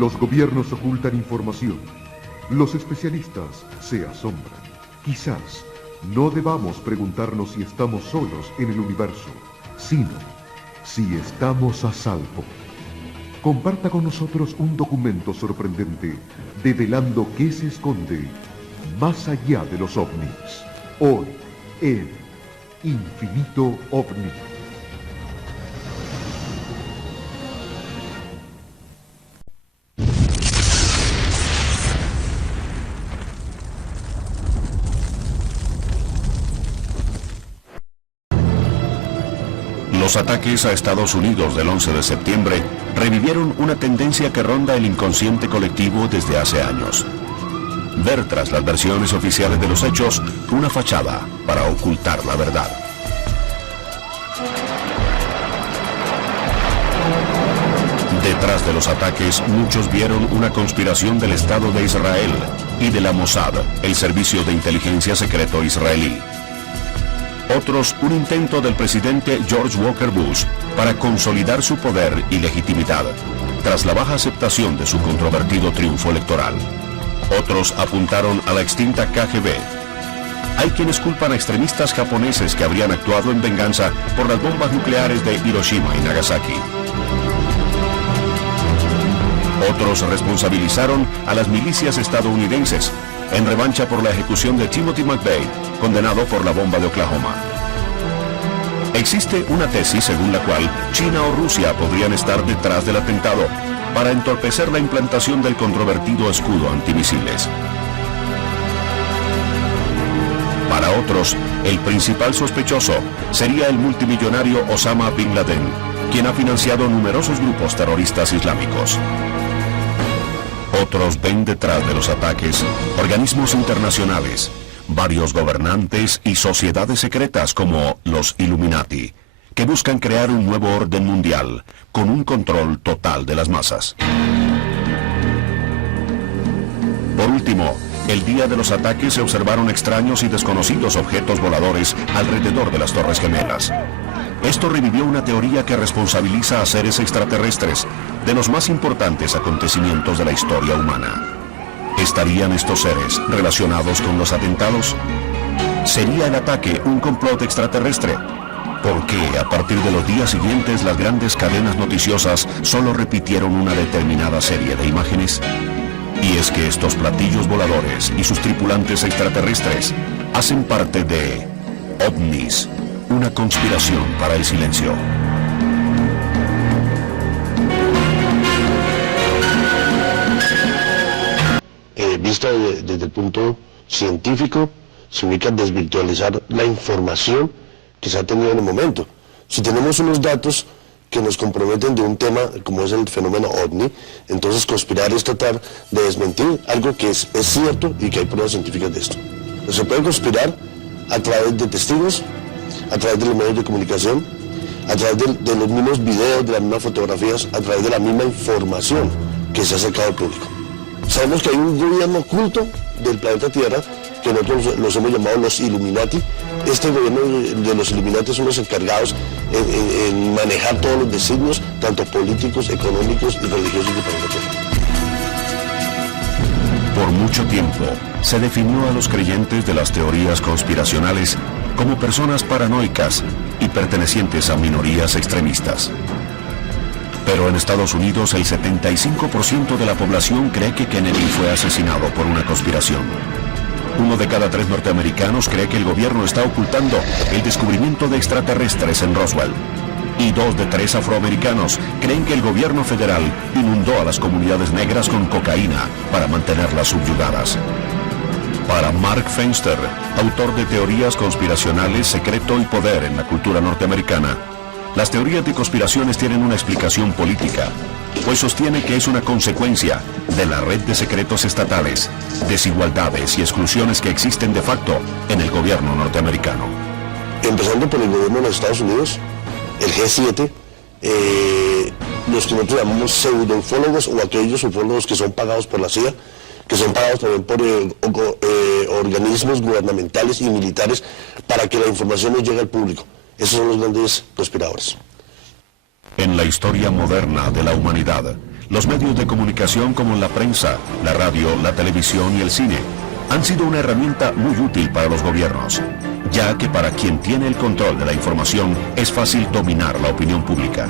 Los gobiernos ocultan información. Los especialistas se asombran. Quizás no debamos preguntarnos si estamos solos en el universo, sino si estamos a salvo. Comparta con nosotros un documento sorprendente develando qué se esconde más allá de los ovnis. Hoy, en Infinito OVNI. Los ataques a Estados Unidos del 11 de septiembre revivieron una tendencia que ronda el inconsciente colectivo desde hace años. Ver tras las versiones oficiales de los hechos una fachada para ocultar la verdad. Detrás de los ataques, muchos vieron una conspiración del Estado de Israel y de la Mossad, el servicio de inteligencia secreto israelí. Otros, un intento del presidente George Walker Bush para consolidar su poder y legitimidad, tras la baja aceptación de su controvertido triunfo electoral. Otros apuntaron a la extinta KGB. Hay quienes culpan a extremistas japoneses que habrían actuado en venganza por las bombas nucleares de Hiroshima y Nagasaki. Otros responsabilizaron a las milicias estadounidenses en revancha por la ejecución de Timothy McVeigh, condenado por la bomba de Oklahoma. Existe una tesis según la cual China o Rusia podrían estar detrás del atentado para entorpecer la implantación del controvertido escudo antimisiles. Para otros, el principal sospechoso sería el multimillonario Osama Bin Laden, quien ha financiado numerosos grupos terroristas islámicos. Otros ven detrás de los ataques organismos internacionales, varios gobernantes y sociedades secretas como los Illuminati, que buscan crear un nuevo orden mundial con un control total de las masas. Por último, el día de los ataques se observaron extraños y desconocidos objetos voladores alrededor de las Torres Gemelas. Esto revivió una teoría que responsabiliza a seres extraterrestres de los más importantes acontecimientos de la historia humana. ¿Estarían estos seres relacionados con los atentados? ¿Sería el ataque un complot extraterrestre? ¿Por qué a partir de los días siguientes las grandes cadenas noticiosas solo repitieron una determinada serie de imágenes? Y es que estos platillos voladores y sus tripulantes extraterrestres hacen parte de OVNIs, una conspiración para el silencio. Vista desde el punto científico, significa desvirtualizar la información que se ha tenido en el momento. Si tenemos unos datos que nos comprometen de un tema como es el fenómeno OVNI, entonces conspirar es tratar de desmentir algo que es cierto y que hay pruebas científicas de esto. Se puede conspirar a través de testigos, a través de los medios de comunicación, a través de los mismos videos, de las mismas fotografías, a través de la misma información que se ha sacado al público. Sabemos que hay un gobierno oculto del planeta Tierra, que nosotros los hemos llamado los Illuminati. Este gobierno de los Illuminati son los encargados en manejar todos los designios, tanto políticos, económicos y religiosos del planeta Tierra. Por mucho tiempo, se definió a los creyentes de las teorías conspiracionales como personas paranoicas y pertenecientes a minorías extremistas. Pero en Estados Unidos el 75% de la población cree que Kennedy fue asesinado por una conspiración. 1 de cada 3 norteamericanos cree que el gobierno está ocultando el descubrimiento de extraterrestres en Roswell. Y 2 de 3 afroamericanos creen que el gobierno federal inundó a las comunidades negras con cocaína para mantenerlas subyugadas. Para Mark Fenster, autor de Teorías conspiracionales, secreto y poder en la cultura norteamericana, las teorías de conspiraciones tienen una explicación política, pues sostiene que es una consecuencia de la red de secretos estatales, desigualdades y exclusiones que existen de facto en el gobierno norteamericano. Empezando por el gobierno de los Estados Unidos, el G7, los que nosotros llamamos pseudoufólogos o aquellos ufólogos que son pagados por la CIA, que son pagados también por organismos gubernamentales y militares para que la información no llegue al público. Esos son los grandes conspiradores. En la historia moderna de la humanidad, los medios de comunicación como la prensa, la radio, la televisión y el cine han sido una herramienta muy útil para los gobiernos, ya que para quien tiene el control de la información es fácil dominar la opinión pública.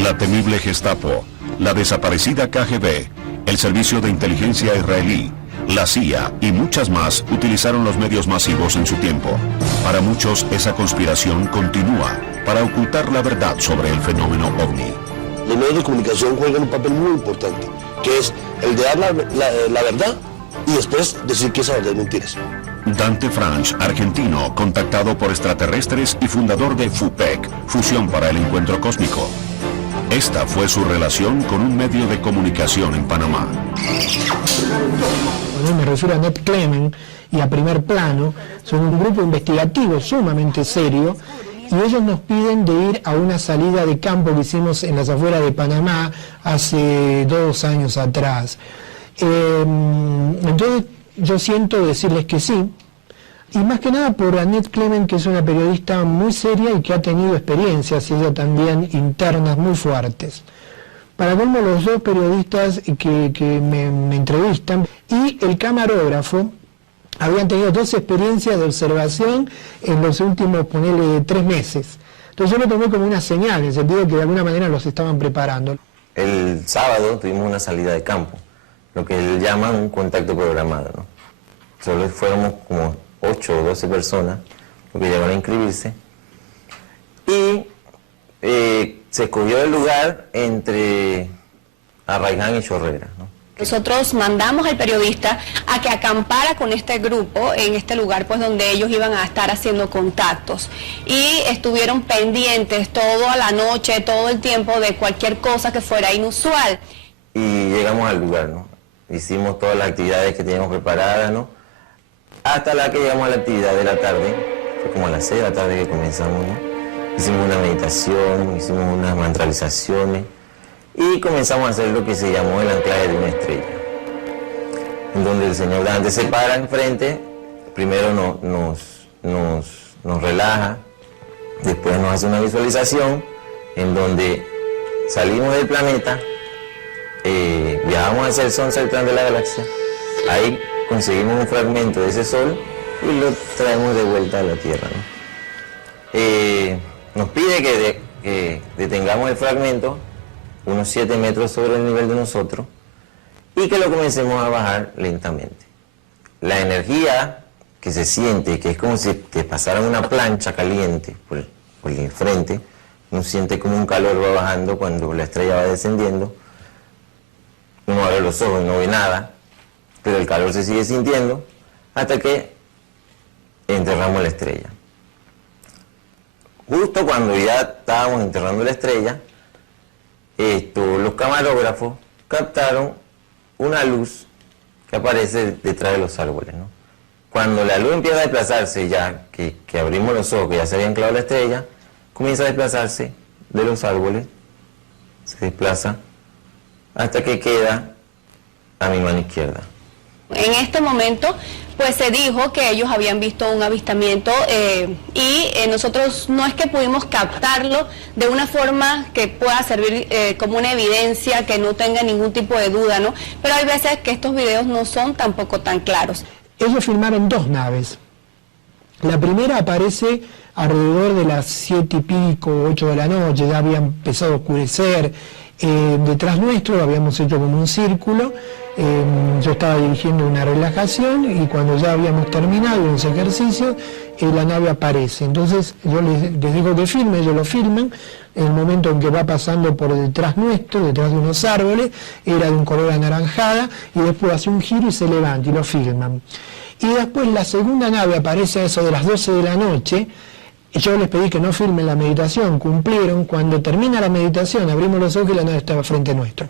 La temible Gestapo, la desaparecida KGB, el Servicio de Inteligencia Israelí, la CIA y muchas más utilizaron los medios masivos en su tiempo. Para muchos, esa conspiración continúa para ocultar la verdad sobre el fenómeno OVNI. Los medios de comunicación juegan un papel muy importante, que es el de dar la verdad y después decir que esa verdad es mentira. Dante Franch, argentino, contactado por extraterrestres y fundador de FUPEC, Fusión para el Encuentro Cósmico. Esta fue su relación con un medio de comunicación en Panamá. Me refiero a Ned Clement y a Primer Plano, son un grupo investigativo sumamente serio, y ellos nos piden de ir a una salida de campo que hicimos en las afueras de Panamá hace 2 años atrás. Entonces yo siento decirles que sí, y más que nada por Annette Clement, que es una periodista muy seria y que ha tenido experiencias, ella también, internas muy fuertes. Para colmo, los 2 periodistas que me entrevistan y el camarógrafo habían tenido 2 experiencias de observación en los últimos, ponele, 3 meses. Entonces yo lo tomé como una señal, en el sentido que de alguna manera los estaban preparando. El sábado tuvimos una salida de campo, lo que él llama un contacto programado, ¿no? Solo fuéramos como 8 o 12 personas los que llegaron a inscribirse, y se escogió el lugar entre Arraiján y Chorrera, ¿no? Nosotros mandamos al periodista a que acampara con este grupo en este lugar, pues donde ellos iban a estar haciendo contactos, y estuvieron pendientes toda la noche, todo el tiempo, de cualquier cosa que fuera inusual. Y llegamos al lugar, ¿no? Hicimos todas las actividades que teníamos preparadas, ¿no? Hasta la que llegamos a la actividad de la tarde, fue como a las 6 de la tarde que comenzamos, ¿no? Hicimos una meditación, hicimos unas mantralizaciones y comenzamos a hacer lo que se llamó el anclaje de una estrella, en donde el señor Dante se para enfrente, primero nos relaja, después nos hace una visualización en donde salimos del planeta, viajamos hacia el Sol central de la galaxia, ahí conseguimos un fragmento de ese Sol y lo traemos de vuelta a la Tierra, ¿no? Nos pide que detengamos el fragmento unos 7 metros sobre el nivel de nosotros y que lo comencemos a bajar lentamente. La energía que se siente, que es como si te pasaran una plancha caliente por el frente, uno siente como un calor va bajando cuando la estrella va descendiendo, uno abre los ojos y no ve nada, pero el calor se sigue sintiendo hasta que enterramos la estrella. Justo cuando ya estábamos enterrando la estrella, los camarógrafos captaron una luz que aparece detrás de los árboles, ¿no? Cuando la luz empieza a desplazarse, ya que abrimos los ojos, que ya se había anclado la estrella, comienza a desplazarse de los árboles, se desplaza hasta que queda a mi mano izquierda. En este momento, pues se dijo que ellos habían visto un avistamiento y nosotros no es que pudimos captarlo de una forma que pueda servir como una evidencia, que no tenga ningún tipo de duda, ¿no? Pero hay veces que estos videos no son tampoco tan claros. Ellos filmaron 2 naves. La primera aparece alrededor de las 7 y pico, 8 de la noche, ya había empezado a oscurecer. Detrás nuestro habíamos hecho como un círculo, yo estaba dirigiendo una relajación y cuando ya habíamos terminado los ejercicios, la nave aparece. Entonces yo les digo que filmen, ellos lo filman. En el momento en que va pasando por detrás nuestro, detrás de unos árboles, era de un color anaranjada, y después hace un giro y se levanta y lo filman. Y después la segunda nave aparece a eso de las 12 de la noche. Yo les pedí que no filmen la meditación, cumplieron. Cuando termina la meditación, abrimos los ojos y la nave estaba frente nuestro.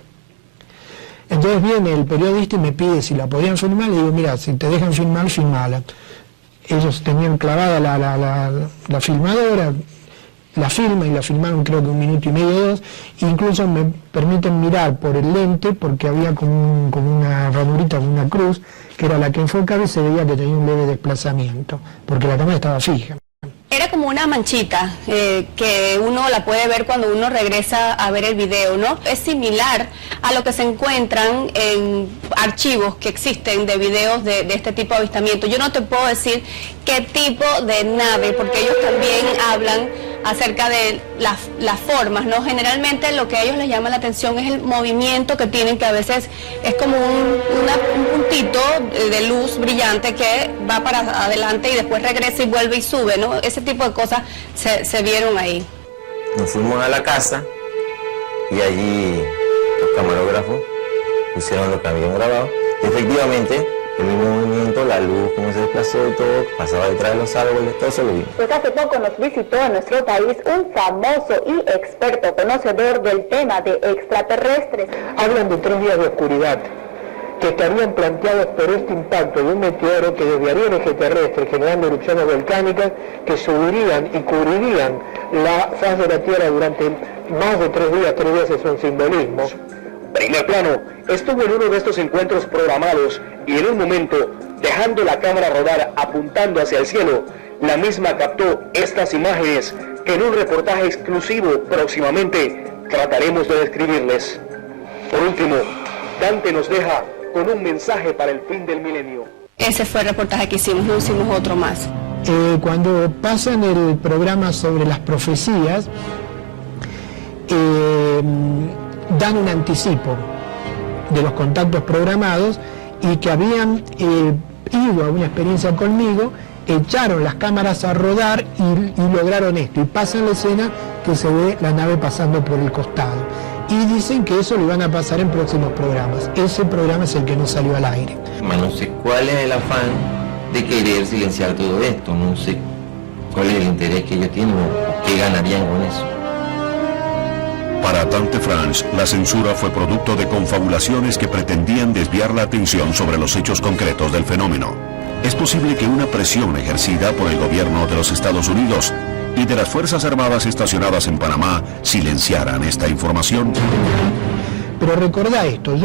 Entonces viene el periodista y me pide si la podían filmar, le digo, mira, si te dejan filmar, filmala. Ellos tenían clavada la filmadora, la filman y la filmaron creo que 1 minuto y medio, 2, incluso me permiten mirar por el lente porque había como una ranurita, como una cruz, que era la que enfocaba y se veía que tenía un leve desplazamiento, porque la cámara estaba fija. Era como una manchita que uno la puede ver cuando uno regresa a ver el video, ¿no? Es similar a lo que se encuentran en archivos que existen de videos de este tipo de avistamiento. Yo no te puedo decir qué tipo de nave, porque ellos también hablan acerca de las formas, ¿no? Generalmente lo que a ellos les llama la atención es el movimiento que tienen, que a veces es como un puntito de luz brillante que va para adelante y después regresa y vuelve y sube, ¿no? Ese tipo de cosas se vieron ahí. Nos fuimos a la casa y allí los camarógrafos pusieron lo que habían grabado. Y efectivamente, el mismo movimiento, la luz, cómo se desplazó y todo, pasaba detrás de los árboles, todo se lo vimos. Pues hace poco nos visitó en nuestro país un famoso y experto conocedor del tema de extraterrestres. Hablan de 3 días de oscuridad que estarían planteados por este impacto de un meteoro que desviaría el eje terrestre, generando erupciones volcánicas que subirían y cubrirían la faz de la Tierra durante más de 3 días. 3 días es un simbolismo. Primer Plano estuvo en uno de estos encuentros programados y en un momento, dejando la cámara rodar apuntando hacia el cielo, la misma captó estas imágenes que en un reportaje exclusivo próximamente trataremos de describirles. Por último, Dante nos deja con un mensaje para el fin del milenio. Ese fue el reportaje que hicimos, no hicimos otro más. Cuando pasan el programa sobre las profecías, dan un anticipo de los contactos programados y que habían ido a una experiencia conmigo, echaron las cámaras a rodar y lograron esto. Y pasa en la escena que se ve la nave pasando por el costado. Y dicen que eso lo iban a pasar en próximos programas. Ese programa es el que no salió al aire. No sé cuál es el afán de querer silenciar todo esto, no sé cuál es el interés que ellos tienen o qué ganarían con eso. Para Dante Franch, la censura fue producto de confabulaciones que pretendían desviar la atención sobre los hechos concretos del fenómeno. Es posible que una presión ejercida por el gobierno de los Estados Unidos y de las Fuerzas Armadas estacionadas en Panamá silenciaran esta información. Pero recordá esto,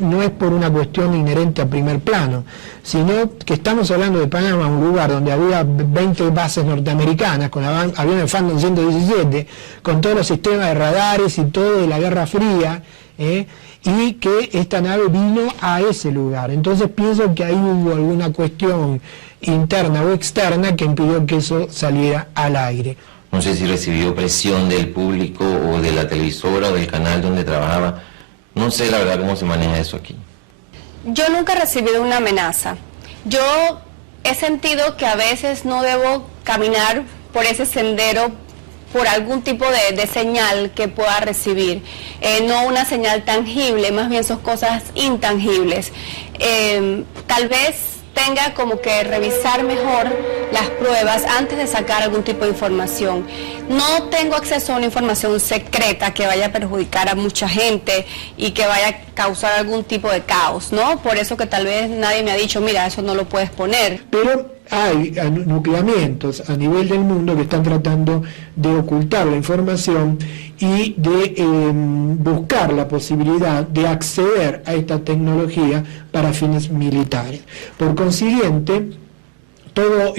no es por una cuestión inherente a Primer Plano, sino que estamos hablando de Panamá, un lugar donde había 20 bases norteamericanas, con aviones Phantom 117, con todos los sistemas de radares y todo de la Guerra Fría, y que esta nave vino a ese lugar. Entonces pienso que ahí hubo alguna cuestión interna o externa que impidió que eso saliera al aire. No sé si recibió presión del público o de la televisora o del canal donde trabajaba. No sé la verdad cómo se maneja eso aquí. Yo nunca he recibido una amenaza. Yo he sentido que a veces no debo caminar por ese sendero por algún tipo de señal que pueda recibir. No una señal tangible, más bien son cosas intangibles. Tal vez tenga como que revisar mejor las pruebas antes de sacar algún tipo de información. No tengo acceso a una información secreta que vaya a perjudicar a mucha gente y que vaya a causar algún tipo de caos, ¿no? Por eso que tal vez nadie me ha dicho, mira, eso no lo puedes poner. Pero hay nucleamientos a nivel del mundo que están tratando de ocultar la información y de buscar la posibilidad de acceder a esta tecnología para fines militares. Por consiguiente, todo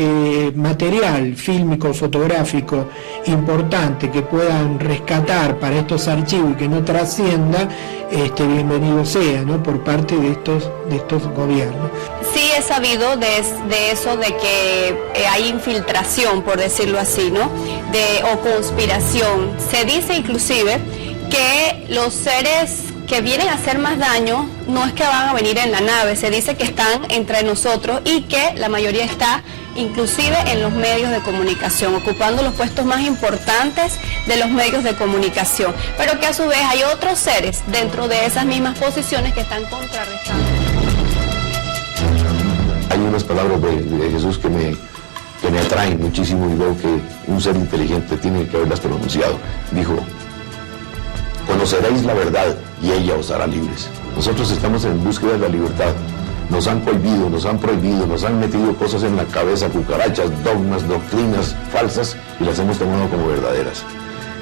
material fílmico, fotográfico importante que puedan rescatar para estos archivos y que no trascienda, bienvenido sea, ¿no? Por parte de estos gobiernos. Sí he sabido de eso, de que hay infiltración, por decirlo así, ¿no? O conspiración. Se dice inclusive que los seres que vienen a hacer más daño no es que van a venir en la nave, se dice que están entre nosotros y que la mayoría está inclusive en los medios de comunicación, ocupando los puestos más importantes de los medios de comunicación, pero que a su vez hay otros seres dentro de esas mismas posiciones que están contrarrestando. Hay unas palabras de Jesús que me atraen muchísimo y veo que un ser inteligente tiene que haberlas pronunciado. Dijo: conoceréis la verdad y ella os hará libres. Nosotros estamos en búsqueda de la libertad. Nos han cohibido, nos han prohibido, nos han metido cosas en la cabeza, cucarachas, dogmas, doctrinas falsas, y las hemos tomado como verdaderas.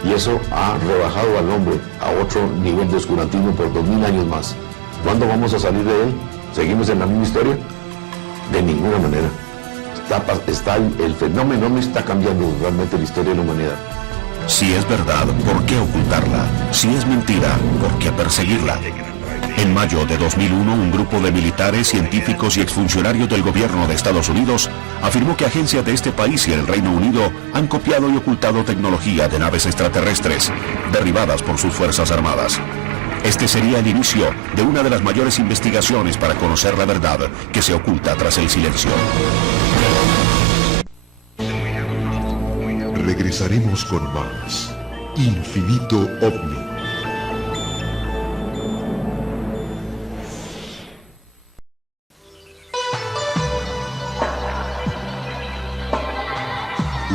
Y eso ha rebajado al hombre a otro nivel de oscurantismo por 2000 años más. ¿Cuándo vamos a salir de él? ¿Seguimos en la misma historia? De ninguna manera. el fenómeno OVNI está cambiando realmente la historia de la humanidad. Si es verdad, ¿por qué ocultarla? Si es mentira, ¿por qué perseguirla? En mayo de 2001, un grupo de militares, científicos y exfuncionarios del gobierno de Estados Unidos afirmó que agencias de este país y el Reino Unido han copiado y ocultado tecnología de naves extraterrestres, derribadas por sus fuerzas armadas. Este sería el inicio de una de las mayores investigaciones para conocer la verdad que se oculta tras el silencio. Regresaremos con más Infinito OVNI.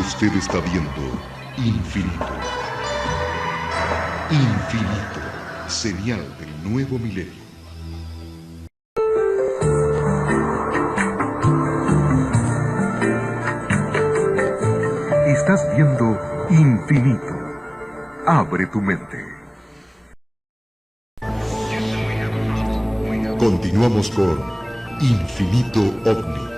Usted está viendo Infinito. Infinito, señal del nuevo milenio. Estás viendo Infinito. Abre tu mente. Continuamos con Infinito OVNI.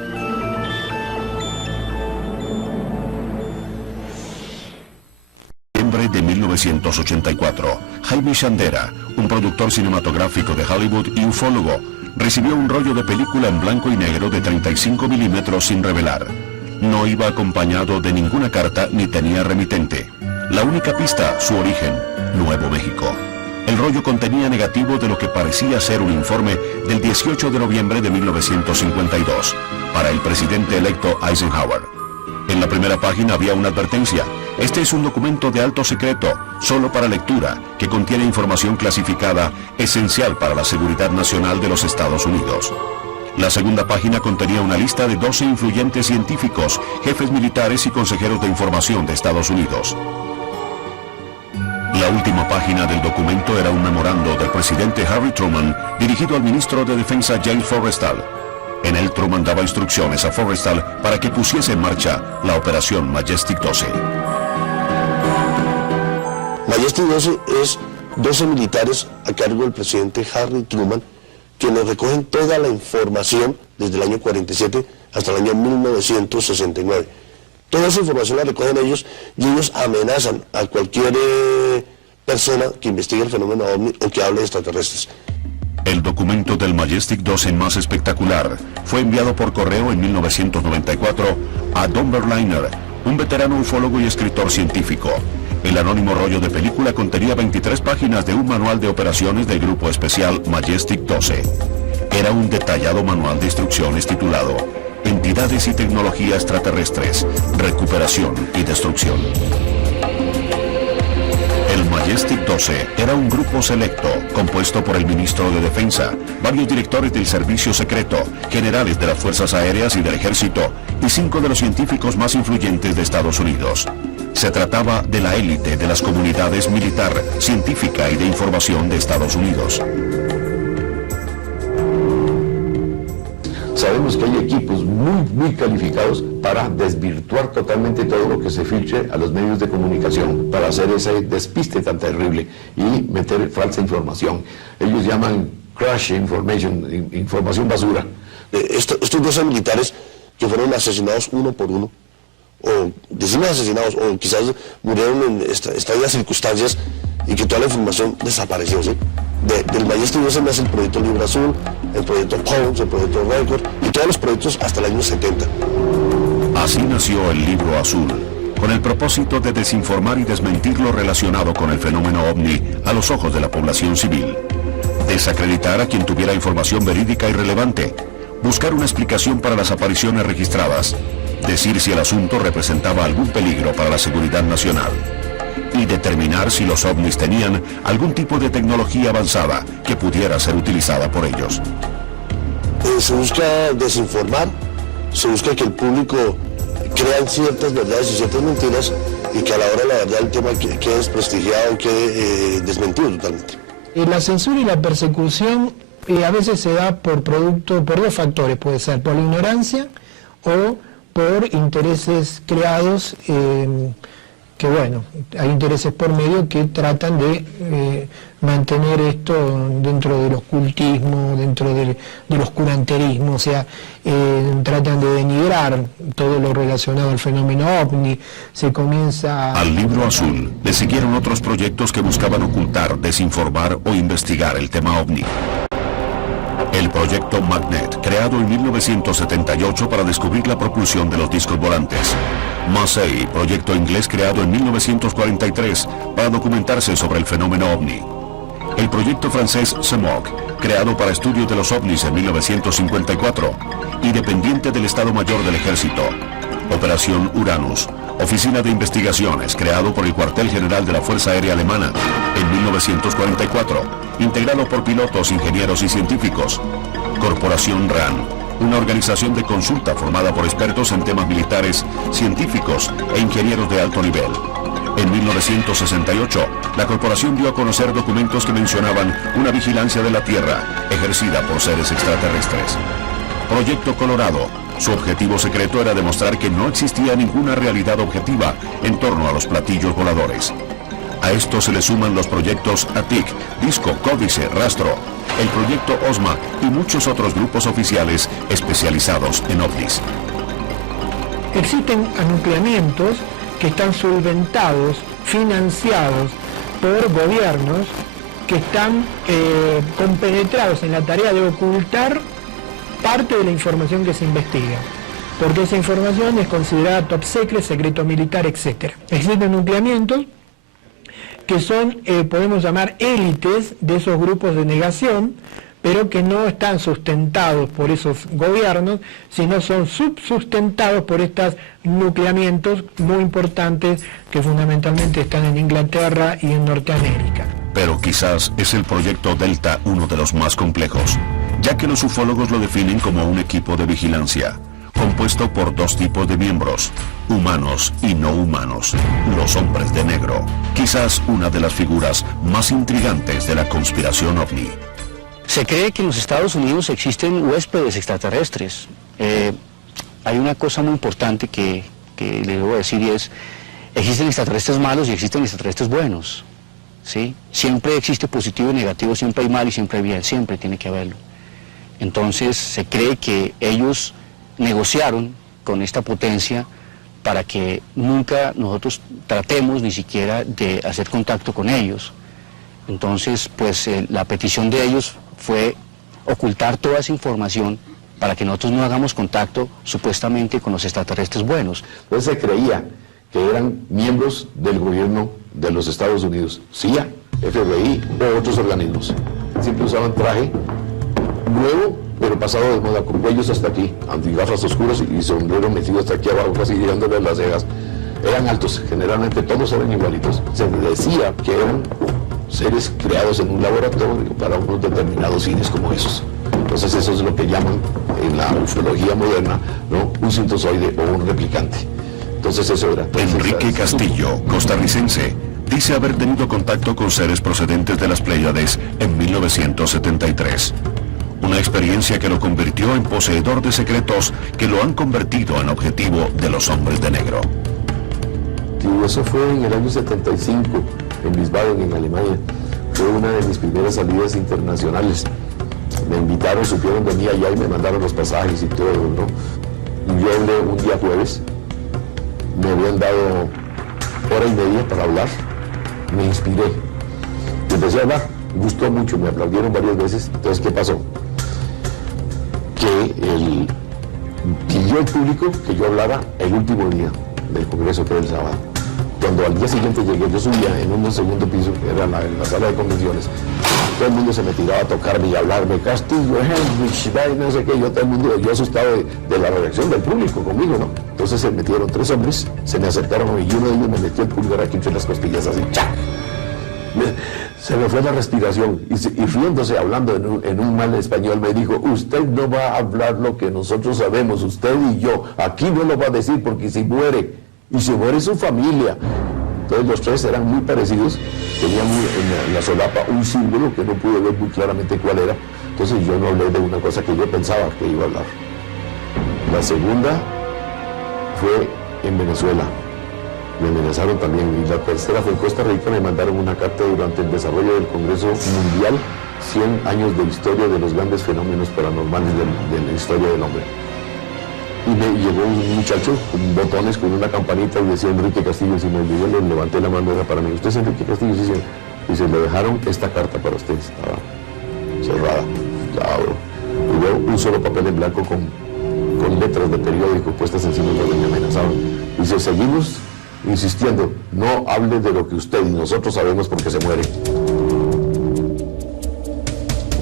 De 1984, Jaime Shandera, un productor cinematográfico de Hollywood y ufólogo, recibió un rollo de película en blanco y negro de 35 milímetros sin revelar. No iba acompañado de ninguna carta ni tenía remitente. La única pista, su origen, Nuevo México. El rollo contenía negativo de lo que parecía ser un informe del 18 de noviembre de 1952 para el presidente electo Eisenhower. En la primera página había una advertencia. Este es un documento de alto secreto, solo para lectura, que contiene información clasificada esencial para la seguridad nacional de los Estados Unidos. La segunda página contenía una lista de 12 influyentes científicos, jefes militares y consejeros de información de Estados Unidos. La última página del documento era un memorando del presidente Harry Truman dirigido al ministro de Defensa James Forrestal. En él Truman daba instrucciones a Forrestal para que pusiese en marcha la operación Majestic 12. Majestic 12 es 12 militares a cargo del presidente Harry Truman, quienes recogen toda la información desde el año 47 hasta el año 1969. Toda esa información la recogen ellos y ellos amenazan a cualquier persona que investigue el fenómeno OVNI o que hable de extraterrestres. El documento del Majestic 12 más espectacular fue enviado por correo en 1994 a Don Berliner, un veterano ufólogo y escritor científico. El anónimo rollo de película contenía 23 páginas de un manual de operaciones del grupo especial Majestic 12. Era un detallado manual de instrucciones titulado Entidades y tecnología extraterrestres, recuperación y destrucción. El Majestic 12 era un grupo selecto, compuesto por el ministro de Defensa, varios directores del Servicio Secreto, generales de las Fuerzas Aéreas y del Ejército, y 5 de los científicos más influyentes de Estados Unidos. Se trataba de la élite de las comunidades militar, científica y de información de Estados Unidos. Sabemos que hay equipos muy calificados para desvirtuar totalmente todo lo que se filtre a los medios de comunicación, para hacer ese despiste tan terrible y meter falsa información. Ellos llaman crash information, información basura. Estos 12 militares que fueron asesinados uno por uno, o decimos asesinados, o quizás murieron en extrañas circunstancias y que toda la información desapareció, ¿sí? Del Majestic 12 nace el proyecto Libra Azul, el proyecto Pons, el proyecto Record y todos los proyectos hasta el año 70. Así nació el Libro Azul, con el propósito de desinformar y desmentir lo relacionado con el fenómeno OVNI a los ojos de la población civil. Desacreditar a quien tuviera información verídica y relevante, buscar una explicación para las apariciones registradas, decir si el asunto representaba algún peligro para la seguridad nacional y determinar si los ovnis tenían algún tipo de tecnología avanzada que pudiera ser utilizada por ellos. Se busca desinformar, se busca que el público crea ciertas verdades y ciertas mentiras y que a la hora de la verdad el tema quede desprestigiado, quede desmentido totalmente. La censura y la persecución a veces se da por dos factores, puede ser por la ignorancia o por intereses creados, que bueno, hay intereses por medio que tratan de mantener esto dentro del ocultismo, dentro del oscuranterismo, o sea, tratan de denigrar todo lo relacionado al fenómeno OVNI, se comienza... Al Libro Azul le siguieron otros proyectos que buscaban ocultar, desinformar o investigar el tema OVNI. El proyecto Magnet, creado en 1978 para descubrir la propulsión de los discos volantes. Marseille, proyecto inglés creado en 1943 para documentarse sobre el fenómeno OVNI. El proyecto francés CEMOC, creado para estudios de los OVNIs en 1954 y dependiente del Estado Mayor del Ejército. Operación Uranus, oficina de investigaciones, creado por el Cuartel General de la Fuerza Aérea Alemana en 1944, integrado por pilotos, ingenieros y científicos. Corporación RAN, una organización de consulta formada por expertos en temas militares, científicos e ingenieros de alto nivel. En 1968, la corporación dio a conocer documentos que mencionaban una vigilancia de la Tierra ejercida por seres extraterrestres. Proyecto Colorado. Su objetivo secreto era demostrar que no existía ninguna realidad objetiva en torno a los platillos voladores. A esto se le suman los proyectos ATIC, Disco, Códice, Rastro, el proyecto OSMA y muchos otros grupos oficiales especializados en OVNIs. Existen anucleamientos que están solventados, financiados por gobiernos que están compenetrados en la tarea de ocultar parte de la información que se investiga, porque esa información es considerada top secret, secreto militar, etc. Existen nucleamientos que son, podemos llamar, élites de esos grupos de negación, pero que no están sustentados por esos gobiernos, sino son subsustentados por estos nucleamientos muy importantes que fundamentalmente están en Inglaterra y en Norteamérica. Pero quizás es el proyecto Delta uno de los más complejos, ya que los ufólogos lo definen como un equipo de vigilancia, compuesto por dos tipos de miembros, humanos y no humanos, los hombres de negro, quizás una de las figuras más intrigantes de la conspiración OVNI. Se cree que en los Estados Unidos existen huéspedes extraterrestres. Hay una cosa muy importante que le debo decir y es, existen extraterrestres malos y existen extraterrestres buenos, ¿sí? Siempre existe positivo y negativo, siempre hay mal y siempre hay bien, siempre tiene que haberlo. Entonces se cree que ellos negociaron con esta potencia para que nunca nosotros tratemos ni siquiera de hacer contacto con ellos. Entonces, pues la petición de ellos fue ocultar toda esa información para que nosotros no hagamos contacto supuestamente con los extraterrestres buenos. Entonces se creía que eran miembros del gobierno de los Estados Unidos, CIA, FBI o otros organismos. Siempre usaban traje nuevo, pero pasado de moda, con cuellos hasta aquí, antigafas oscuras y sombrero metido hasta aquí abajo, casi llegándole a las cejas. Eran altos, generalmente todos eran igualitos. Se decía que eran seres creados en un laboratorio para unos determinados fines como esos. Entonces eso es lo que llaman en la ufología moderna, ¿no?, un sintozoide o un replicante. Entonces eso era. Enrique Castillo, costarricense, dice haber tenido contacto con seres procedentes de las Pléyades en 1973. Una experiencia que lo convirtió en poseedor de secretos que lo han convertido en objetivo de los hombres de negro. Y eso fue en el año 75, en Wiesbaden, en Alemania. Fue una de mis primeras salidas internacionales. Me invitaron, supieron de mí allá y me mandaron los pasajes y todo, ¿no? Y yo hablé un día jueves, me habían dado hora y media para hablar, me inspiré. Y empecé a hablar, me gustó mucho, me aplaudieron varias veces. Entonces, ¿qué pasó? Que pidió el público que yo hablara el último día del congreso, que era el sábado. Cuando al día siguiente llegué, yo subía en un segundo piso, era la sala de convenciones, todo el mundo se me tiraba a tocarme y a hablarme, Castillo, Henry, no sé qué, yo todo el mundo, yo asustado de la reacción del público conmigo, ¿no? Entonces se metieron tres hombres, se me acercaron a mí y uno de ellos me metió el pulgar aquí entre las costillas, así, ¡chac! Se me fue la respiración y riéndose, hablando en un mal español, me dijo, usted no va a hablar lo que nosotros sabemos, usted y yo, aquí no lo va a decir porque si muere, y si muere su familia. Entonces los tres eran muy parecidos, tenían en la solapa un símbolo que no pude ver muy claramente cuál era, entonces yo no hablé de una cosa que yo pensaba que iba a hablar. La segunda fue en Venezuela, me amenazaron también. Y la tercera fue en Costa Rica, me mandaron una carta durante el desarrollo del Congreso Mundial, 100 años de historia de los grandes fenómenos paranormales de la historia del hombre. Y me llegó un muchacho con botones, con una campanita, y decía Enrique Castillo, y yo le levanté la mano para mí. ¿Usted es Enrique Castillo? Sí, señor. Y se le dejaron esta carta para usted, estaba cerrada. Claro. Y veo un solo papel en blanco con letras de periódico puestas encima de donde me amenazaban. Dice, seguimos insistiendo, no hable de lo que usted y nosotros sabemos porque se muere.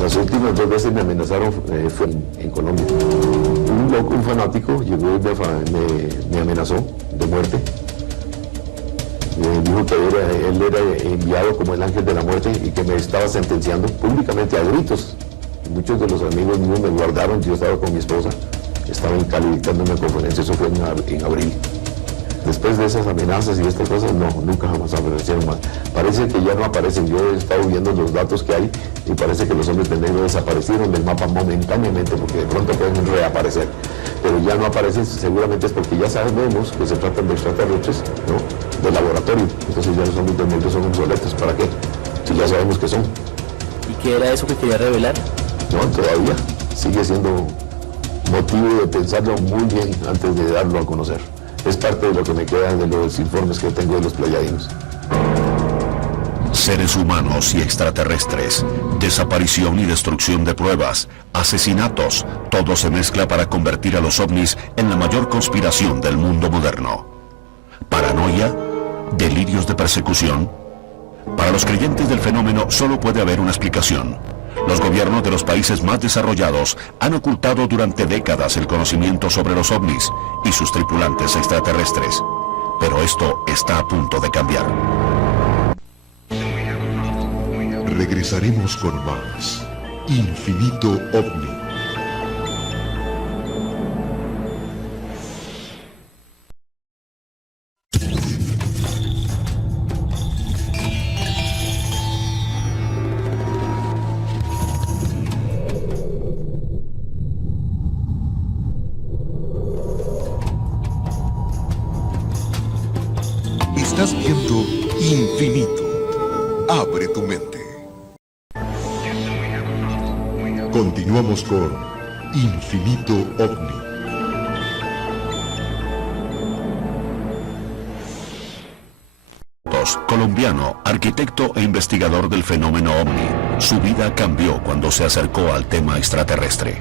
Las últimas 2 veces me amenazaron fue en Colombia. Un fanático llegó y me amenazó de muerte. Dijo que él era enviado como el ángel de la muerte y que me estaba sentenciando públicamente a gritos. Muchos de los amigos míos me guardaron, yo estaba con mi esposa, estaba en Cali dictando una conferencia, eso fue en abril. Después de esas amenazas y estas cosas, no, nunca jamás aparecieron más. Parece que ya no aparecen. Yo he estado viendo los datos que hay y parece que los hombres de negro desaparecieron del mapa momentáneamente porque de pronto pueden reaparecer. Pero ya no aparecen, seguramente es porque ya sabemos que se tratan de extraterrestres, ¿no? De laboratorio. Entonces ya los hombres de negro son obsoletos. ¿Para qué? Si ya sabemos que son. ¿Y qué era eso que quería revelar? No, todavía sigue siendo motivo de pensarlo muy bien antes de darlo a conocer. Es parte de lo que me queda de los informes que tengo de los pleiadianos. Seres humanos y extraterrestres, desaparición y destrucción de pruebas, asesinatos, todo se mezcla para convertir a los ovnis en la mayor conspiración del mundo moderno. Paranoia, delirios de persecución. Para los creyentes del fenómeno solo puede haber una explicación. Los gobiernos de los países más desarrollados han ocultado durante décadas el conocimiento sobre los ovnis y sus tripulantes extraterrestres. Pero esto está a punto de cambiar. Regresaremos con más Infinito OVNI. Estás viendo Infinito. Abre tu mente. Continuamos con Infinito OVNI. Colombiano, arquitecto e investigador del fenómeno OVNI. Su vida cambió cuando se acercó al tema extraterrestre.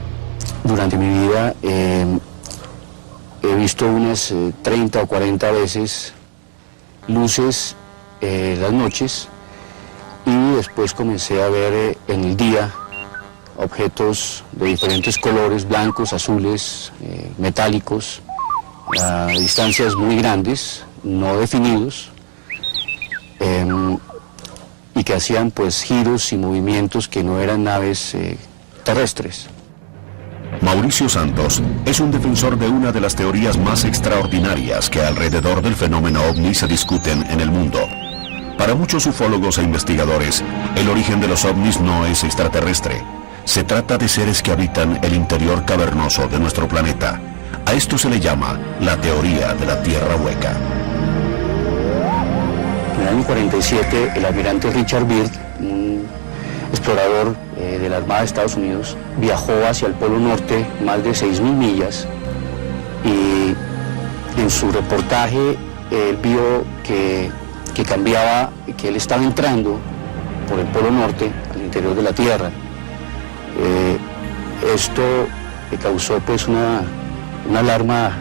Durante mi vida he visto unas 30 o 40 veces luces las noches y después comencé a ver en el día objetos de diferentes colores, blancos, azules, metálicos, a distancias muy grandes, no definidos, y que hacían pues giros y movimientos que no eran naves terrestres. Mauricio Santos es un defensor de una de las teorías más extraordinarias que alrededor del fenómeno OVNI se discuten en el mundo. Para muchos ufólogos e investigadores, el origen de los ovnis no es extraterrestre. Se trata de seres que habitan el interior cavernoso de nuestro planeta. A esto se le llama la teoría de la Tierra hueca. En el año 47, el almirante Richard Byrd, un explorador de la Armada de Estados Unidos, viajó hacia el Polo Norte más de 6.000 millas y en su reportaje él vio que cambiaba, que él estaba entrando por el Polo Norte al interior de la Tierra. Esto causó pues una alarma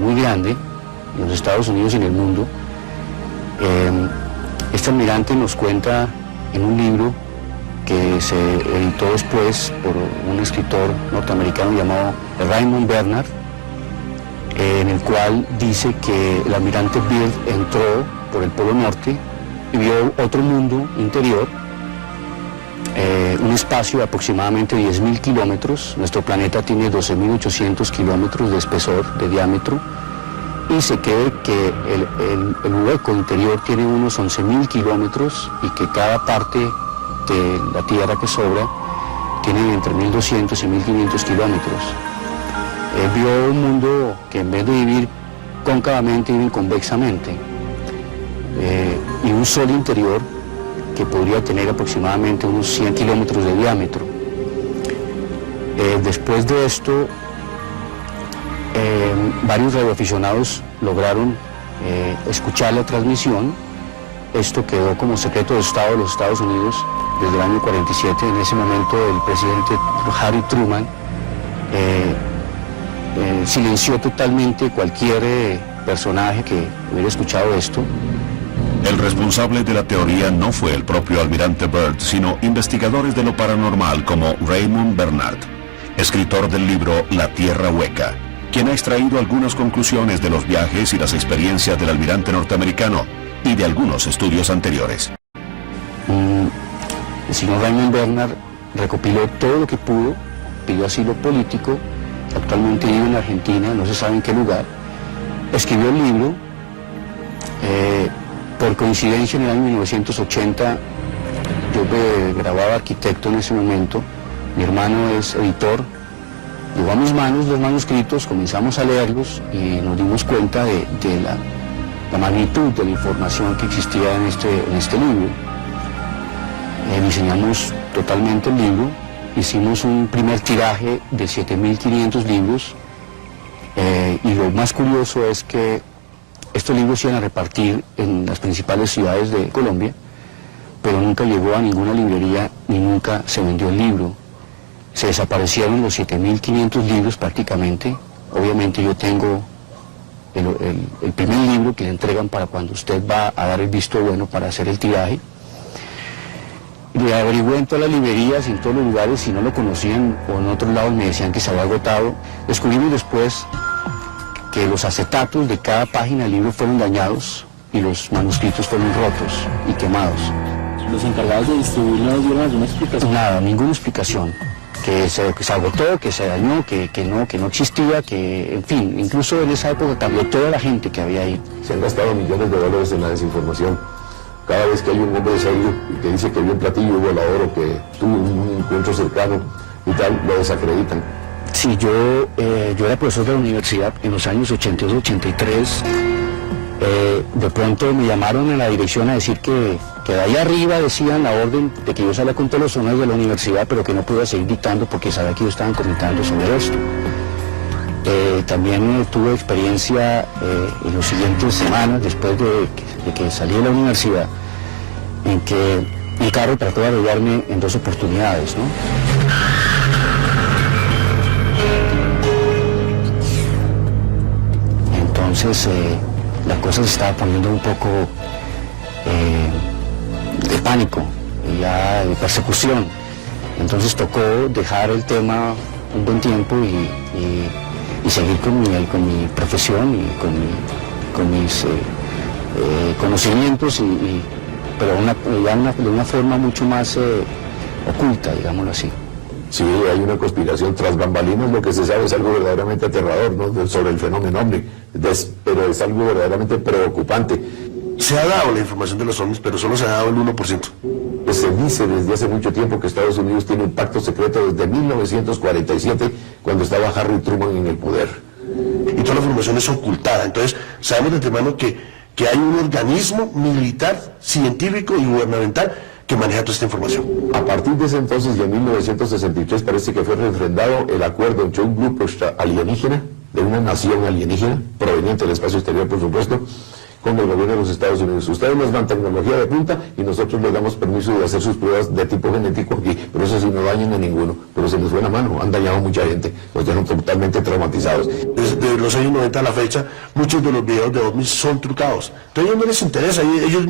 muy grande en los Estados Unidos y en el mundo. Este almirante nos cuenta en un libro que se editó después por un escritor norteamericano llamado Raymond Bernard, en el cual dice que el almirante Byrd entró por el Polo Norte y vio otro mundo interior, un espacio de aproximadamente 10.000 kilómetros. Nuestro planeta tiene 12.800 kilómetros de espesor, de diámetro, y se cree que el hueco interior tiene unos 11.000 kilómetros y que cada parte de la Tierra que sobra tiene entre 1.200 y 1.500 kilómetros. Él vio un mundo que en vez de vivir cóncavamente y viven convexamente, y un sol interior que podría tener aproximadamente unos 100 kilómetros de diámetro. Después de esto, varios radioaficionados lograron escuchar la transmisión. Esto quedó como secreto de Estado de los Estados Unidos desde el año 47. En ese momento el presidente Harry Truman silenció totalmente cualquier personaje que hubiera escuchado esto. El responsable de la teoría no fue el propio almirante Byrd, sino investigadores de lo paranormal como Raymond Bernard, escritor del libro La Tierra Hueca, quien ha extraído algunas conclusiones de los viajes y las experiencias del almirante norteamericano y de algunos estudios anteriores. El señor Raymond Bernard recopiló todo lo que pudo, pidió asilo político, actualmente vive en Argentina, no se sabe en qué lugar, escribió el libro. Por coincidencia, en el año 1980, yo grababa arquitecto en ese momento, mi hermano es editor, llegó a mis manos los manuscritos, comenzamos a leerlos y nos dimos cuenta de la magnitud de la información que existía en este libro. Diseñamos totalmente el libro, hicimos un primer tiraje de 7.500 libros, y lo más curioso es que estos libros se iban a repartir en las principales ciudades de Colombia, pero nunca llegó a ninguna librería ni nunca se vendió el libro. Se desaparecieron los 7.500 libros prácticamente. Obviamente yo tengo el primer libro que le entregan para cuando usted va a dar el visto bueno para hacer el tiraje. Y averigué en todas las librerías y en todos los lugares, si no lo conocían o en otros lados me decían que se había agotado. Descubrimos después que los acetatos de cada página del libro fueron dañados y los manuscritos fueron rotos y quemados. ¿Los encargados de distribuirlo nos dieron alguna explicación? Nada, ninguna explicación. Que se agotó, que se dañó, que no existía, que, en fin, incluso en esa época cambió toda la gente que había ahí. Se han gastado millones de dólares en la desinformación. Cada vez que hay un hombre serio que dice que vio un platillo volador o que tuvo un encuentro cercano y tal, lo desacreditan. Sí, yo era profesor de la universidad en los años 82-83. De pronto me llamaron en la dirección a decir que de ahí arriba decían la orden de que yo salía con todos los honores de la universidad, pero que no podía seguir dictando porque sabía que ellos estaban comentando sobre esto. También tuve experiencia en las siguientes semanas, después de que salí de la universidad, en que mi carro trató de arreglarme en 2 oportunidades, ¿no? Entonces la cosa se estaba poniendo un poco de pánico y ya de persecución. Entonces tocó dejar el tema un buen tiempo y seguir con mi profesión y con mis conocimientos, pero de una forma mucho más oculta, digámoslo así. Sí, hay una conspiración tras bambalinas, lo que se sabe es algo verdaderamente aterrador, ¿no?, sobre el fenómeno ovni, pero es algo verdaderamente preocupante. Se ha dado la información de los ovnis, pero solo se ha dado el 1%. Pues se dice desde hace mucho tiempo que Estados Unidos tiene un pacto secreto desde 1947, cuando estaba Harry Truman en el poder. Y toda la información es ocultada. Entonces, sabemos de antemano que hay un organismo militar, científico y gubernamental que maneja toda esta información. A partir de ese entonces, de 1963, parece que fue refrendado el acuerdo entre un grupo alienígena, de una nación alienígena, proveniente del espacio exterior, por supuesto, con el gobierno de los Estados Unidos. Ustedes nos dan tecnología de punta y nosotros les damos permiso de hacer sus pruebas de tipo genético aquí, pero eso sí no dañan a ninguno, pero se les fue la mano, han dañado a mucha gente, los dejan totalmente traumatizados. Desde los años 90 a la fecha, muchos de los videos de ovnis son trucados. Entonces a ellos no les interesa, ellos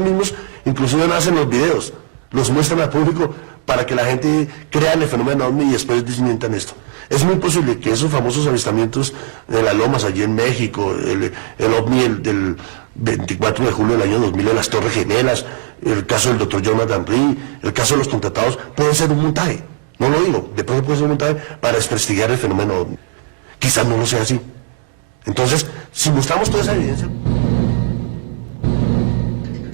mismos inclusive no hacen los videos, los muestran al público para que la gente crea el fenómeno ovni y después desmientan esto. Es muy posible que esos famosos avistamientos de las lomas allí en México, el ovni del 24 de julio del año 2000 de las Torres Gemelas, el caso del Dr. Jonathan Rhee, el caso de los contratados, puede ser un montaje. No lo digo, de pronto puede ser un montaje para desprestigiar el fenómeno ovni. Quizás no lo sea así. Entonces, si mostramos toda esa evidencia...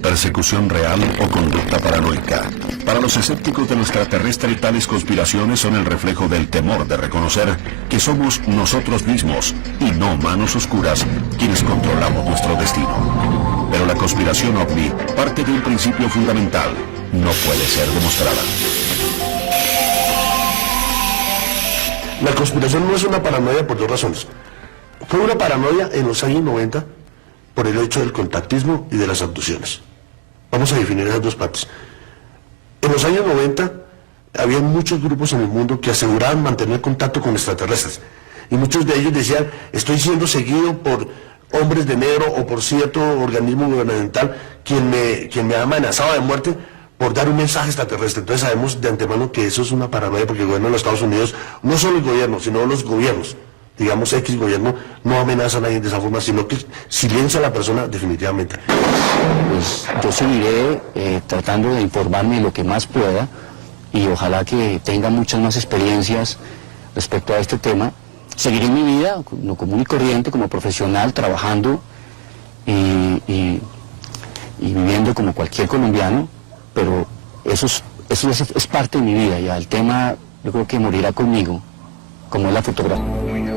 persecución real o conducta paranoica. Para los escépticos de lo extraterrestre, tales conspiraciones son el reflejo del temor de reconocer que somos nosotros mismos y no manos oscuras quienes controlamos nuestro destino. Pero la conspiración OVNI parte de un principio fundamental: no puede ser demostrada. La conspiración no es una paranoia por dos razones. Fue una paranoia en los años 90 por el hecho del contactismo y de las abducciones. Vamos a definir esas dos partes. En los años 90 había muchos grupos en el mundo que aseguraban mantener contacto con extraterrestres. Y muchos de ellos decían: estoy siendo seguido por hombres de negro o por cierto organismo gubernamental quien me ha amenazado de muerte por dar un mensaje extraterrestre. Entonces sabemos de antemano que eso es una paranoia, porque el gobierno de los Estados Unidos, no solo el gobierno, sino los gobiernos, digamos X gobierno, no amenaza a nadie de esa forma, sino que silencia a la persona definitivamente. Pues yo seguiré tratando de informarme lo que más pueda y ojalá que tenga muchas más experiencias respecto a este tema. Seguiré mi vida como común y corriente, como profesional, trabajando y viviendo como cualquier colombiano, pero eso es parte de mi vida ya. El tema yo creo que morirá conmigo, como es la fotografía.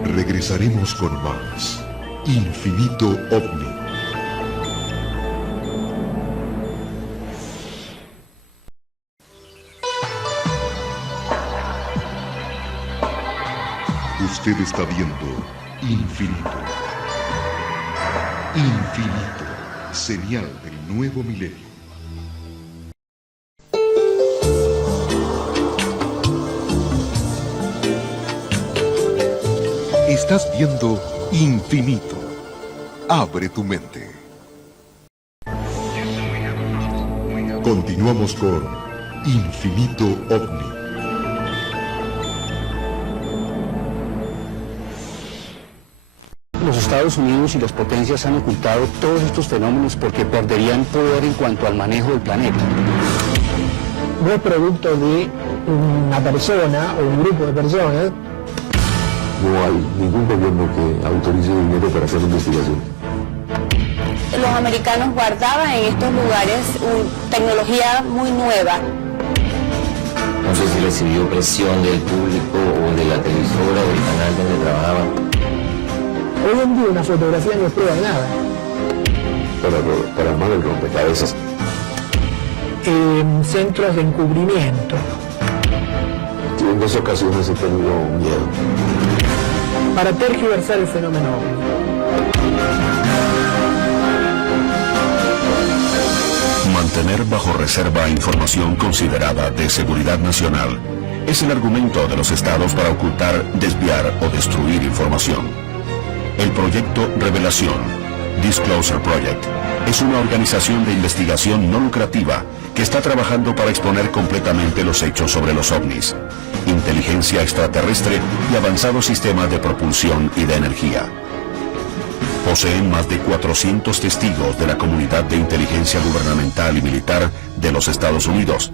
Regresaremos con más Infinito OVNI. Usted está viendo Infinito. Infinito, señal del nuevo milenio. Estás viendo Infinito. Abre tu mente. Continuamos con Infinito OVNI. Los Estados Unidos y las potencias han ocultado todos estos fenómenos porque perderían poder en cuanto al manejo del planeta. No es producto de una persona o un grupo de personas. No hay ningún gobierno que autorice dinero para hacer investigación. Los americanos guardaban en estos lugares tecnología muy nueva. No sé si recibió presión del público o de la televisora o del canal donde trabajaba. Hoy en día una fotografía no es prueba de nada. Para armar el rompecabezas. Centros de encubrimiento. En dos ocasiones he tenido miedo. Para tergiversar el fenómeno OVNI. Mantener bajo reserva información considerada de seguridad nacional es el argumento de los estados para ocultar, desviar o destruir información. El proyecto Revelación, Disclosure Project, es una organización de investigación no lucrativa que está trabajando para exponer completamente los hechos sobre los ovnis, inteligencia extraterrestre y avanzados sistemas de propulsión y de energía. Poseen más de 400 testigos de la comunidad de inteligencia gubernamental y militar de los Estados Unidos,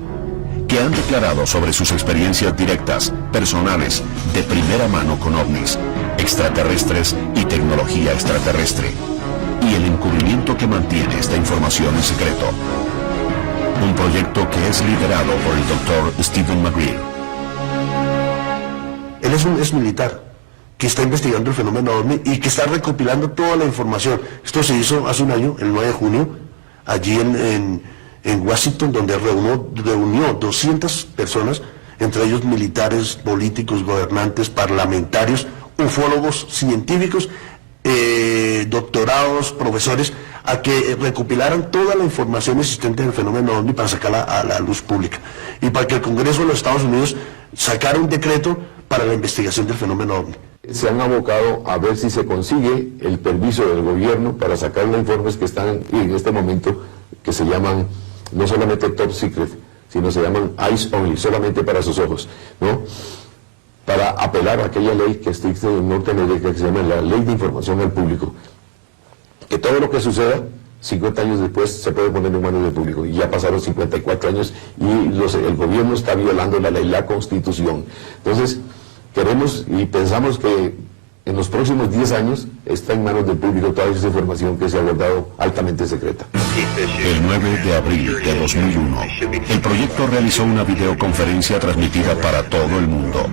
que han declarado sobre sus experiencias directas, personales, de primera mano con ovnis, extraterrestres y tecnología extraterrestre, y el encubrimiento que mantiene esta información en secreto. Un proyecto que es liderado por el doctor Stephen McGreal. Él es un exmilitar que está investigando el fenómeno OVNI y que está recopilando toda la información. Esto se hizo hace un año, el 9 de junio, allí en Washington, donde reunió 200 personas, entre ellos militares, políticos, gobernantes, parlamentarios, ufólogos, científicos, doctorados, profesores, a que recopilaran toda la información existente del fenómeno OVNI para sacarla a la luz pública. Y para que el Congreso de los Estados Unidos sacara un decreto para la investigación del fenómeno OVNI. Se han abocado a ver si se consigue el permiso del gobierno para sacar los informes que están en este momento, que se llaman no solamente top secret, sino se llaman eyes only, solamente para sus ojos, ¿no? Para apelar a aquella ley que existe en Norteamérica, que se llama la Ley de Información al Público, que todo lo que suceda 50 años después se puede poner en manos del público, y ya pasaron 54 años y el gobierno está violando la ley, la Constitución. Entonces queremos y pensamos que En los próximos 10 años está en manos del público toda esa información que se ha guardado altamente secreta. El 9 de abril de 2001, el proyecto realizó una videoconferencia transmitida para todo el mundo.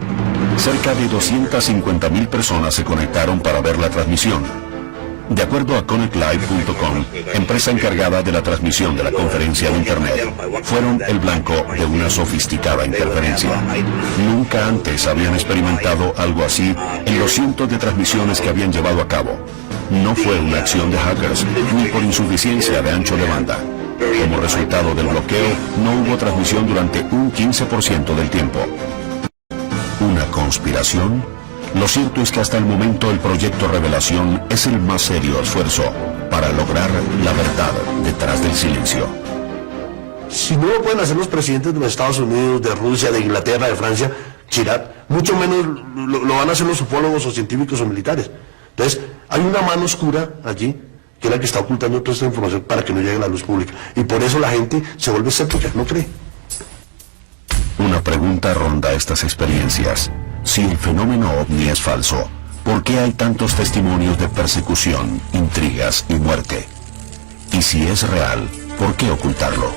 Cerca de 250.000 personas se conectaron para ver la transmisión. De acuerdo a ConnectLive.com, empresa encargada de la transmisión de la conferencia en Internet, fueron el blanco de una sofisticada interferencia. Nunca antes habían experimentado algo así en los cientos de transmisiones que habían llevado a cabo. No fue una acción de hackers, ni por insuficiencia de ancho de banda. Como resultado del bloqueo, no hubo transmisión durante un 15% del tiempo. ¿Una conspiración? Lo cierto es que hasta el momento el proyecto Revelación es el más serio esfuerzo para lograr la verdad detrás del silencio. Si no lo pueden hacer los presidentes de los Estados Unidos, de Rusia, de Inglaterra, de Francia, Chirac, mucho menos lo van a hacer los ufólogos o científicos o militares. Entonces, hay una mano oscura allí, que es la que está ocultando toda esta información para que no llegue a la luz pública. Y por eso la gente se vuelve escéptica, no cree. Una pregunta ronda estas experiencias. Si el fenómeno ovni es falso, ¿por qué hay tantos testimonios de persecución, intrigas y muerte? Y si es real, ¿por qué ocultarlo?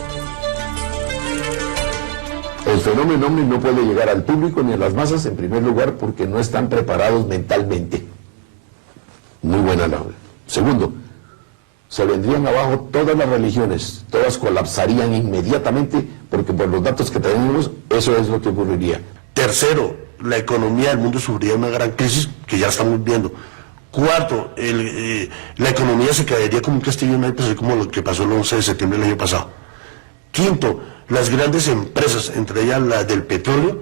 El fenómeno ovni no puede llegar al público ni a las masas, en primer lugar, porque no están preparados mentalmente. Muy buena la. Segundo, se vendrían abajo todas las religiones, todas colapsarían inmediatamente, porque por los datos que tenemos, eso es lo que ocurriría. Tercero, la economía del mundo sufriría una gran crisis que ya estamos viendo. Cuarto, la economía se caería como un castillo en naipes, como lo que pasó el 11 de septiembre del año pasado. Quinto, las grandes empresas, entre ellas la del petróleo,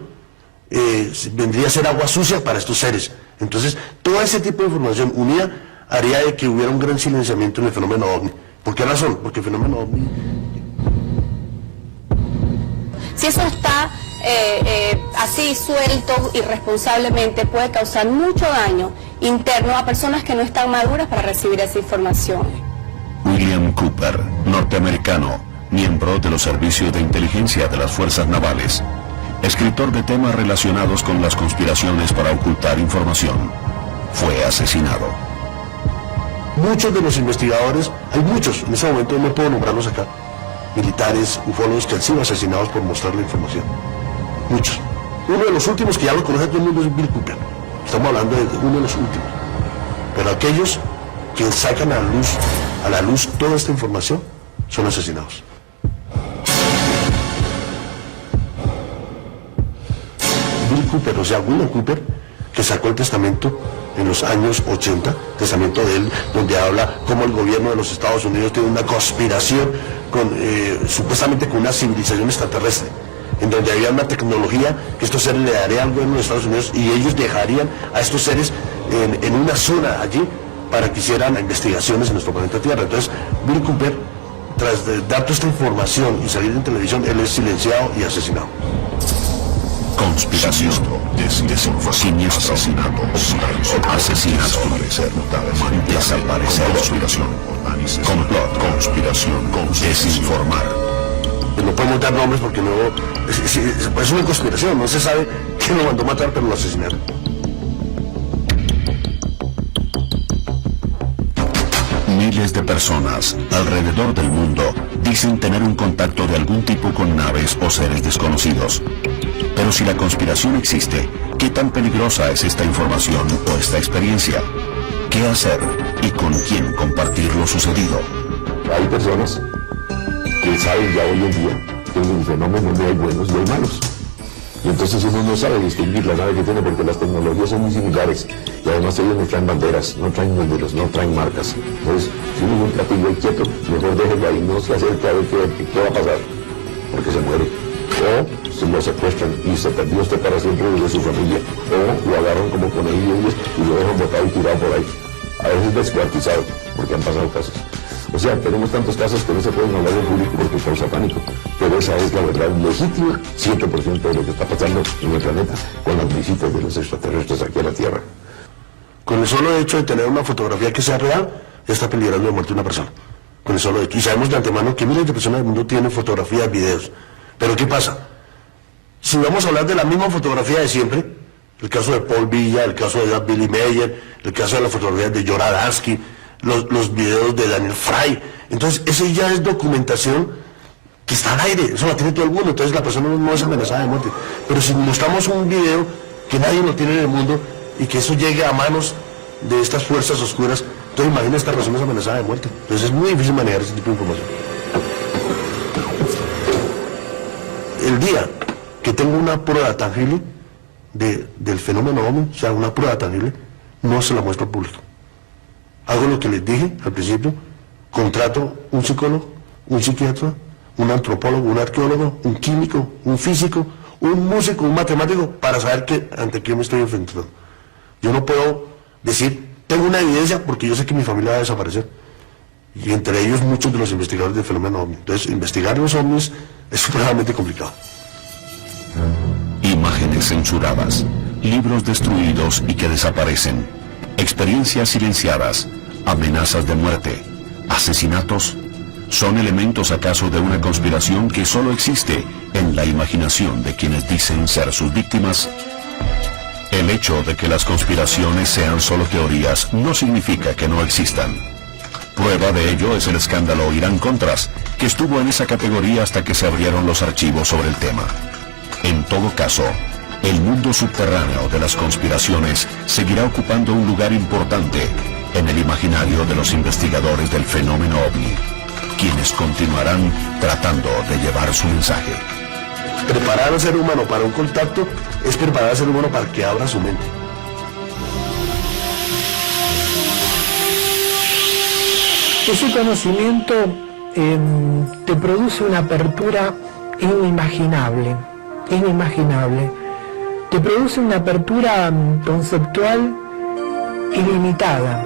vendría a ser agua sucia para estos seres. Entonces, todo ese tipo de información unida haría de que hubiera un gran silenciamiento en el fenómeno ovni. ¿Por qué razón? Porque el fenómeno ovni... Si eso está así suelto irresponsablemente, puede causar mucho daño interno a personas que no están maduras para recibir esa información. William Cooper, norteamericano, miembro de los servicios de inteligencia de las fuerzas navales, escritor de temas relacionados con las conspiraciones para ocultar información, fue asesinado. Muchos de los investigadores, hay muchos, en ese momento no puedo nombrarlos acá, militares, ufólogos que han sido asesinados por mostrar la información. Muchos. Uno de los últimos que ya lo conoce todo el mundo es Bill Cooper. Estamos hablando de uno de los últimos. Pero aquellos que sacan a la luz toda esta información son asesinados. Bill Cooper, o sea, William Cooper, que sacó el testamento en los años 80, testamento de él, donde habla cómo el gobierno de los Estados Unidos tiene una conspiración supuestamente con una civilización extraterrestre, en donde había una tecnología que estos seres le darían al gobierno de Estados Unidos y ellos dejarían a estos seres en una zona allí para que hicieran investigaciones en nuestro planeta Tierra. Entonces, Bill Cooper, tras dar toda esta información y salir en televisión, él es silenciado y asesinado. Conspiración, siniestro, asesinato, desaparecer, conspiración, complot, conspiración, desinformar. No podemos dar nombres porque no es una conspiración, no se sabe quién lo mandó a matar, pero lo asesinaron. Miles de personas alrededor del mundo dicen tener un contacto de algún tipo con naves o seres desconocidos. Pero si la conspiración existe, ¿qué tan peligrosa es esta información o esta experiencia? ¿Qué hacer y con quién compartir lo sucedido? Hay personas que saben ya hoy en día que en el fenómeno donde hay buenos y hay malos. Y entonces uno no sabe distinguir la nave que tiene porque las tecnologías son muy similares. Y además ellos no traen banderas, no traen números, no traen marcas. Entonces, si uno ve un platillo ahí quieto, mejor déjelo ahí, no se acerca a ver qué va a pasar, porque se muere. O se lo secuestran y se perdió usted para siempre de su familia. O lo agarran como conejillos y lo dejan botado y tirado por ahí. A veces descuartizado, porque han pasado casos. O sea, tenemos tantos casos que no se pueden hablar en público porque causa pánico. Pero esa es la verdad legítima, 100% de lo que está pasando en el planeta con las visitas de los extraterrestres aquí a la Tierra. Con el solo hecho de tener una fotografía que sea real, ya está peligrando de muerte una persona. Con el solo hecho. Y sabemos de antemano que miles de personas del mundo tienen fotografías, videos. Pero ¿qué pasa? Si vamos a hablar de la misma fotografía de siempre, el caso de Paul Villa, el caso de Billy Mayer, el caso de las fotografías de Yora Adarsky, los videos de Daniel Fry. Entonces, eso ya es documentación que está al aire, eso la tiene todo el mundo, entonces la persona no es amenazada de muerte. Pero si mostramos un video que nadie lo tiene en el mundo y que eso llegue a manos de estas fuerzas oscuras, entonces imagina esta persona es amenazada de muerte. Entonces es muy difícil manejar ese tipo de información. El día que tengo una prueba tangible del fenómeno OVNI, o sea, una prueba tangible, no se la muestro al público. Hago lo que les dije al principio, contrato un psicólogo, un psiquiatra, un antropólogo, un arqueólogo, un químico, un físico, un músico, un matemático, para saber ante quién me estoy enfrentando. Yo no puedo decir, tengo una evidencia, porque yo sé que mi familia va a desaparecer. Y entre ellos muchos de los investigadores del fenómeno OVNI. Entonces, investigar los OVNIs es supremamente complicado. Imágenes censuradas, libros destruidos y que desaparecen, experiencias silenciadas, amenazas de muerte, asesinatos. ¿Son elementos acaso de una conspiración que solo existe en la imaginación de quienes dicen ser sus víctimas? El hecho de que las conspiraciones sean solo teorías no significa que no existan. Prueba de ello es el escándalo Irán-Contras, que estuvo en esa categoría hasta que se abrieron los archivos sobre el tema. En todo caso, el mundo subterráneo de las conspiraciones seguirá ocupando un lugar importante en el imaginario de los investigadores del fenómeno OVNI, quienes continuarán tratando de llevar su mensaje. Preparar al ser humano para un contacto es preparar al ser humano para que abra su mente. Ese conocimiento te produce una apertura inimaginable, inimaginable. Te produce una apertura conceptual ilimitada.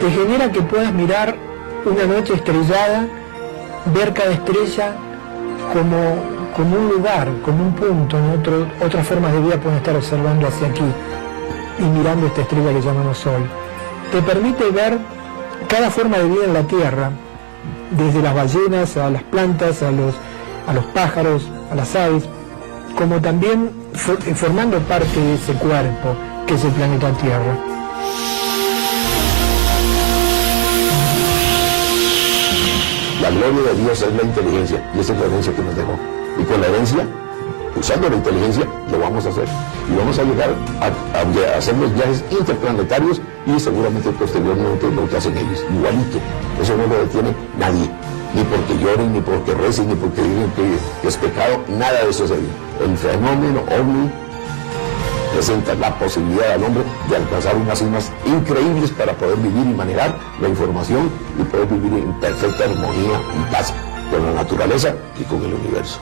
Te genera que puedas mirar una noche estrellada, ver cada estrella como un lugar, como un punto. Otras formas de vida pueden estar observando hacia aquí y mirando esta estrella que llamamos Sol. Te permite ver cada forma de vida en la Tierra, desde las ballenas a las plantas, a los pájaros, a las aves, como también formando parte de ese cuerpo que es el planeta Tierra. La gloria de Dios es la inteligencia, y esa es la herencia que nos dejó. Y con la herencia, usando la inteligencia, lo vamos a hacer. Y vamos a llegar a hacer los viajes interplanetarios y seguramente posteriormente lo que hacen ellos. Igualito. Eso no lo detiene nadie. Ni porque lloren, ni porque recen, ni porque digan que es pecado. Nada de eso es ahí. El fenómeno OVNI presenta la posibilidad al hombre de alcanzar unas cimas increíbles para poder vivir y manejar la información y poder vivir en perfecta armonía y paz con la naturaleza y con el universo.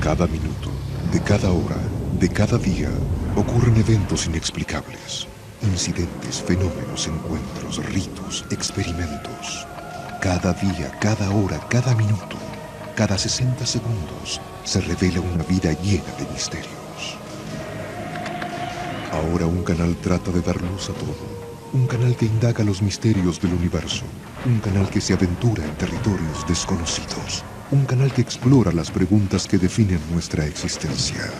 Cada minuto, de cada hora, de cada día, ocurren eventos inexplicables. Incidentes, fenómenos, encuentros, ritos, experimentos. Cada día, cada hora, cada minuto, cada 60 segundos, se revela una vida llena de misterios. Ahora un canal trata de dar luz a todo. Un canal que indaga los misterios del universo. Un canal que se aventura en territorios desconocidos. Un canal que explora las preguntas que definen nuestra existencia.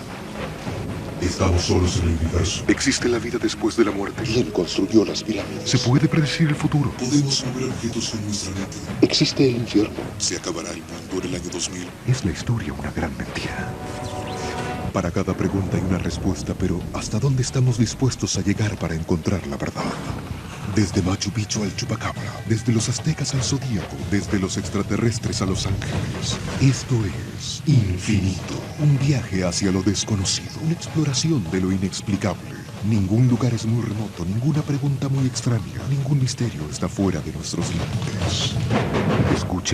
¿Estamos solos en el universo? ¿Existe la vida después de la muerte? ¿Quién construyó las pirámides? ¿Se puede predecir el futuro? ¿Podemos mover objetos con nuestra mente? ¿Existe el infierno? ¿Se acabará el mundo en el año 2000? ¿Es la historia una gran mentira? Para cada pregunta hay una respuesta, pero ¿hasta dónde estamos dispuestos a llegar para encontrar la verdad? Desde Machu Picchu al Chupacabra, desde los aztecas al Zodíaco, desde los extraterrestres a los ángeles. Esto es Infinito, un viaje hacia lo desconocido, una exploración de lo inexplicable. Ningún lugar es muy remoto, ninguna pregunta muy extraña, ningún misterio está fuera de nuestros límites. Escúchelo.